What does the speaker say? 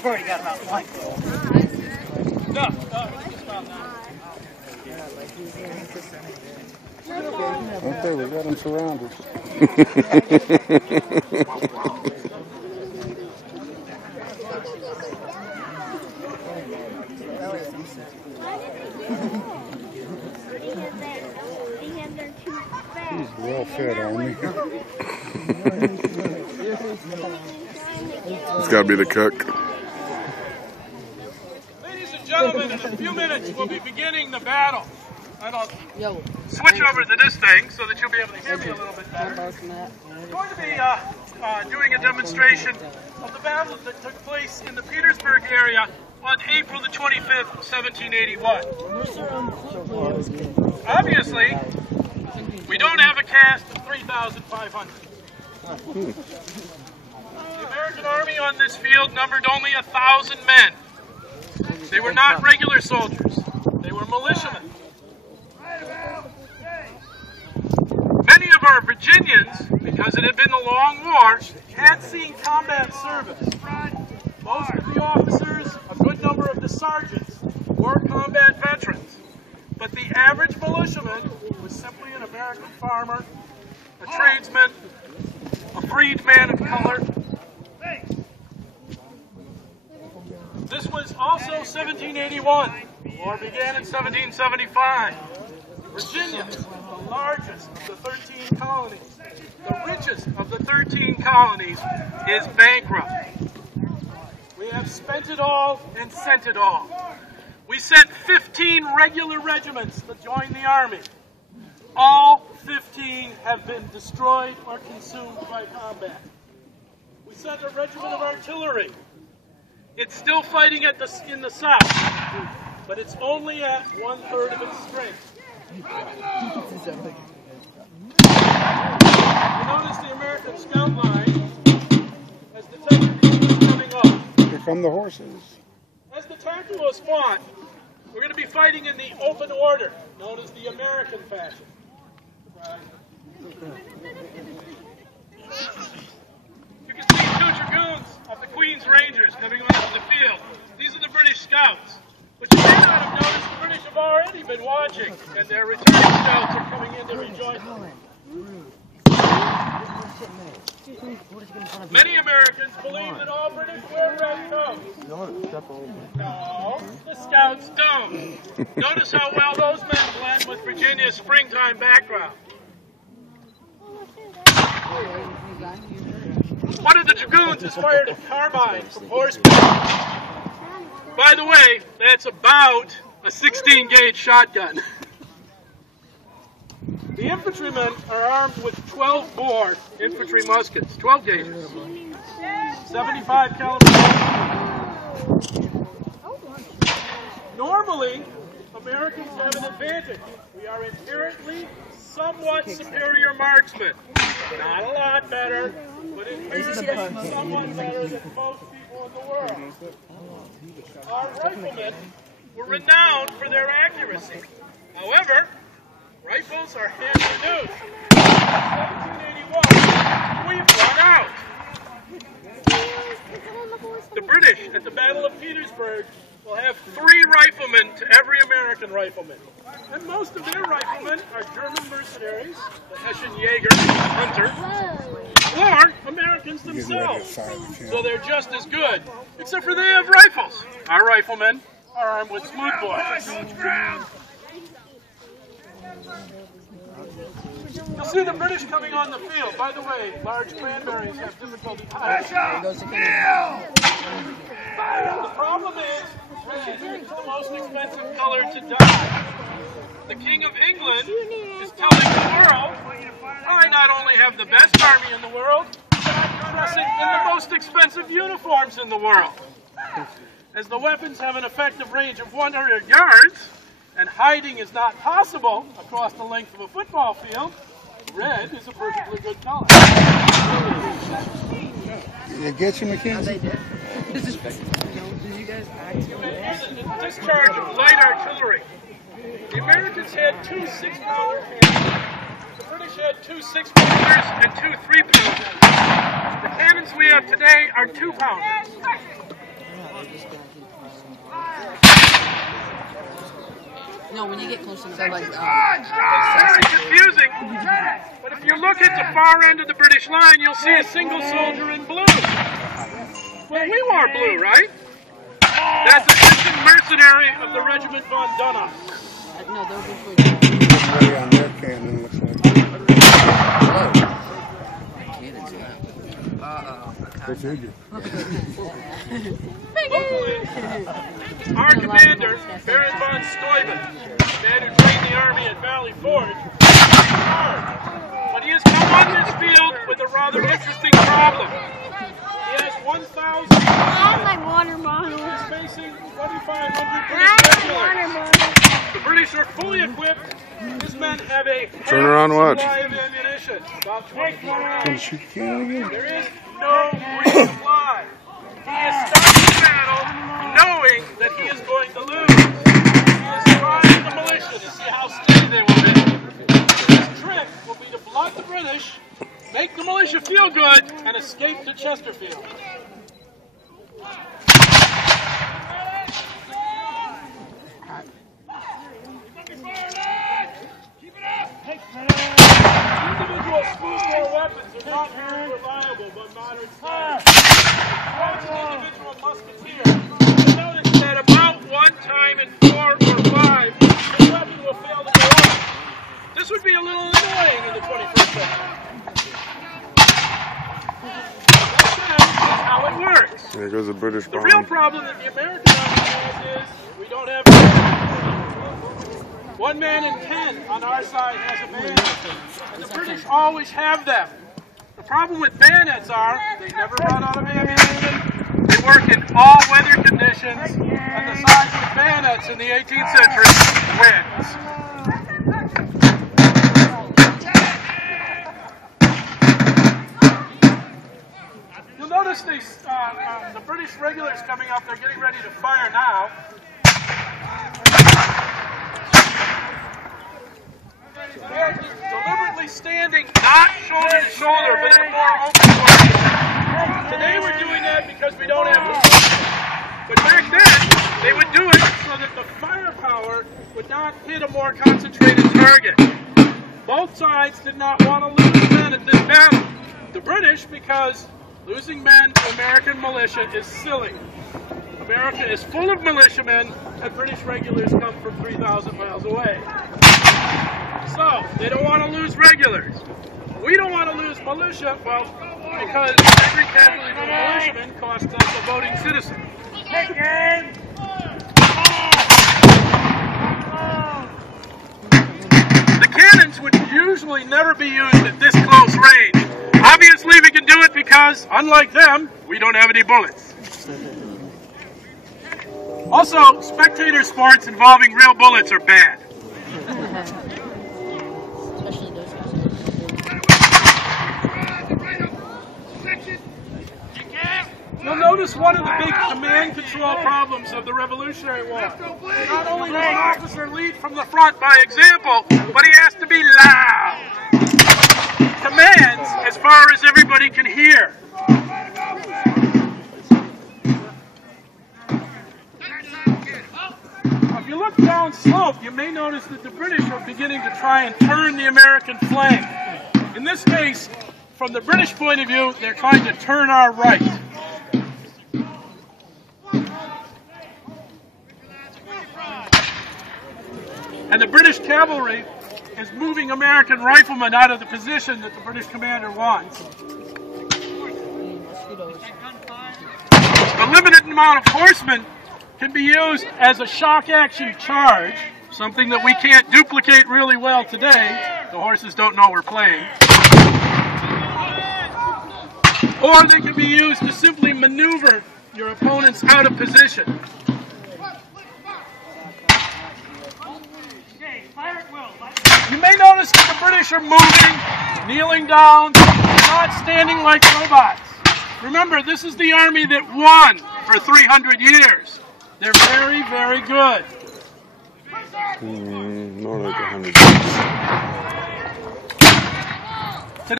I've already got about one. No, just about that. Okay, we got them surrounded. He's well fed on me. It's got to be the cook. Ladies and gentlemen, in a few minutes we'll be beginning the battle. I'll switch over to this thing so that you'll be able to hear me a little bit better. We're going to be doing a demonstration of the battle that took place in the Petersburg area on April the 25th, 1781. Obviously, we don't have a cast of 3,500. The American Army on this field numbered only 1,000 men. They were not regular soldiers. They were militiamen. Many of our Virginians, because it had been a long war, had seen combat service. Most of the officers, a good number of the sergeants, were combat veterans. But the average militiaman was simply an American farmer, a tradesman, a freed man of color. This was also 1781. The war began in 1775. Virginia, the largest of the 13 colonies, the richest of the 13 colonies, is bankrupt. We have spent it all and sent it all. We sent 15 regular regiments to join the army. All 15 have been destroyed or consumed by combat. We sent a regiment of artillery. It's still fighting in the south, but it's only at 1/3 of its strength. You notice the American scout line as the tactical was coming up. Here come the horses. As the tactical was fought, we're going to be fighting in the open order, known as the American fashion. You can see 2 dragoons of the Queen's Rangers coming onto the field. These are the British Scouts. But you may not have noticed the British have already been watching, and their returning scouts are coming in to rejoin them. Many Americans believe that all British wear red coats. No, the Scouts don't. Notice how well those men blend with Virginia's springtime background. One of the dragoons has fired a carbine from horseback. By the way, that's about a 16-gauge shotgun. The infantrymen are armed with 12-bore infantry muskets, 12 gauges, 75 caliber. Normally, Americans have an advantage. We are inherently somewhat superior marksmen. Not a lot better, but inherently somewhat better than most people in the world. Our riflemen were renowned for their accuracy. However, rifles are hand-produced. In 1781, we've run out. The British, at the Battle of Petersburg, will have 3 riflemen to every American rifleman. And most of their riflemen are German mercenaries, the Hessian Jaeger, Hunter, or Americans themselves. So they're just as good, except for they have rifles. Our riflemen are armed with smoothbores. You'll see the British coming on the field. By the way, large cranberries have difficulty hiding. The problem is, red is the most expensive color to dye. The King of England is telling the world, I not only have the best army in the world, but I'm dressing in the most expensive uniforms in the world. As the weapons have an effective range of 100 yards, and hiding is not possible across the length of a football field, red is a perfectly good color. Did they get you, Mackenzie? Did you guys Discharge of light artillery. The Americans had 2 6-pounder cannons. The British had 2 6-pounders and 2 3-pounders. The cannons we have today are 2-pounders. No, when you get close to the It's very confusing, but if you look at the far end of the British line, you'll see a single soldier in blue. Well, we wore blue, right? That's a distant mercenary of the Regiment von Dunham. No, they'll be for Somebody on their cannon looks like. Go figure. Our commander, Baron von Steuben, the man who trained the army at Valley Forge, but he has come on this field with a rather interesting problem. He has 1,000 my water bottle. He's facing 2,500 British regulars. The British are fully equipped. His men have a Turn around, watch. supply of ammunition. About 24 rounds. Can shoot the cannon again? There is no resupply. He is starting the battle knowing that he is going to lose. He is trying the militia to see how steady they will be. His trick will be to blunt the British, make the militia feel good, and escape to Chesterfield. Individual smoothbore weapons are not very reliable but modern times. Watch an individual musketeer. You'll notice that about one time in 4 or 5, his weapon will fail to go off. This would be a little annoying in the 21st century. That's how it works. There goes a British The bomb. real problem that the American army has is we don't have 1 man in 10 on our side has a bayonet, and the British always have them. The problem with bayonets are they never run out of ammunition, they work in all weather conditions, and the size of bayonets in the 18th century wins. You'll notice these, the British regulars coming up, they're getting ready to fire now. They're deliberately standing not shoulder to shoulder, but in a more open position. Today we're doing that because we don't have bullets. But back then, they would do it so that the firepower would not hit a more concentrated target. Both sides did not want to lose men at this battle. The British, because losing men to American militia is silly. America is full of militiamen, and British regulars come from 3,000 miles away. So, they don't want to lose regulars. We don't want to lose militia, well, because every casualty from a militiaman costs us a voting citizen. The cannons would usually never be used at this close range. Obviously, we can do it because, unlike them, we don't have any bullets. Also, spectator sports involving real bullets are bad. especially those guys. You'll notice one of the big command control problems of the Revolutionary War. Not only will an officer lead from the front by example, but he has to be loud. Commands as far as everybody can hear. If you look down slope, you may notice that the British are beginning to try and turn the American flank. In this case, from the British point of view, they're trying to turn our right. And the British cavalry is moving American riflemen out of the position that the British commander wants. The limited amount of horsemen can be used as a shock action charge, something that we can't duplicate really well today. The horses don't know we're playing. Or they can be used to simply maneuver your opponents out of position. You may notice that the British are moving, kneeling down, not standing like robots. Remember, this is the army that won for 300 years. They're very, very good. More like 100 years.